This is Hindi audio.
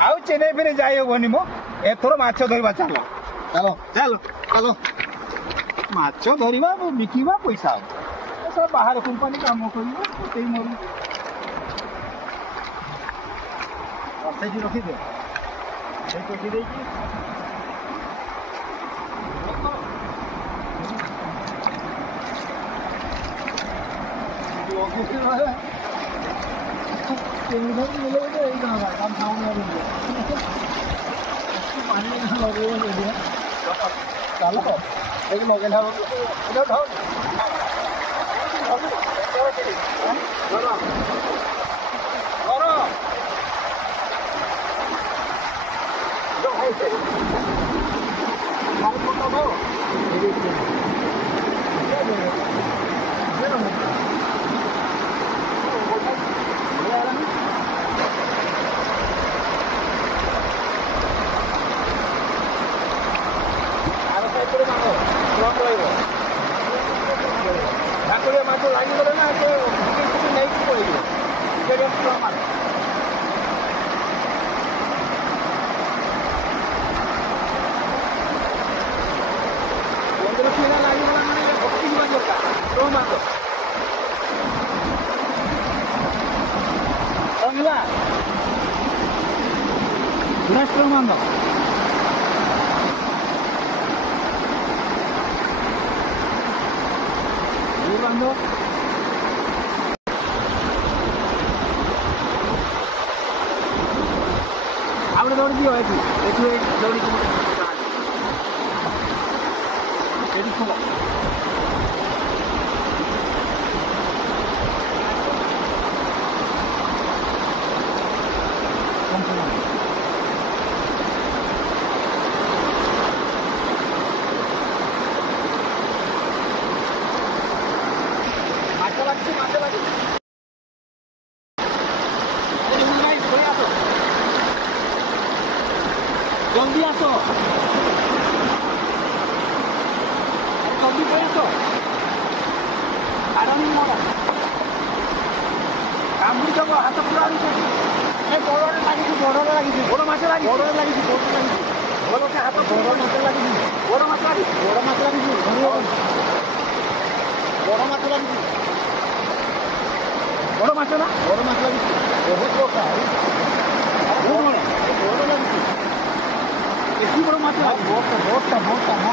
ଆଉ ଚେନ୍ନାଇ ଫେରେ ଯାଇ ହବନି ମୋ ଏଥର ମାଛ ଧରିବା ଚାଲ ଚାଲ ଚାଲ ଚାଲ ମାଛ ଧରିବା ବିକିବା ପଇସା ହବ ସବୁ ବାହାର କମ୍ପାନୀ କାମ କରିବ ସେଇ ମରୁ ସେଇଠି ରଖିଦିଅ ସେଇ ଟୋକି ଦେଇକି ଚାଲ ଏଇଠି ଲଗେଇଲା ଠାକୁରିଆ ମାଛ ଲାଗିଗଲେ ନା ନେଇକି ପଳେଇବ ପନ୍ଦର କିଲୋ ଲାଗିଗଲା ମାନେ ଭକ୍ତିଯିବା ଦରକାର ମାଛ ରଙ୍ଗିଲା ରାଷ୍ଟ୍ର ମାଛ Cuando abre dor diyo etu dori ko edi ko जल्दी आसो जल्दी पळय आसो आराम मारा कामुडी जब हाथ पूरा ए बड़रे लागि बड़ माछ लागि बड़ के हाथ बड़ माछ लागि बड़ माछ लागि बड़ माछ ना बड़ माछ लागि बहुत बड़ा बड़ माछ मोटा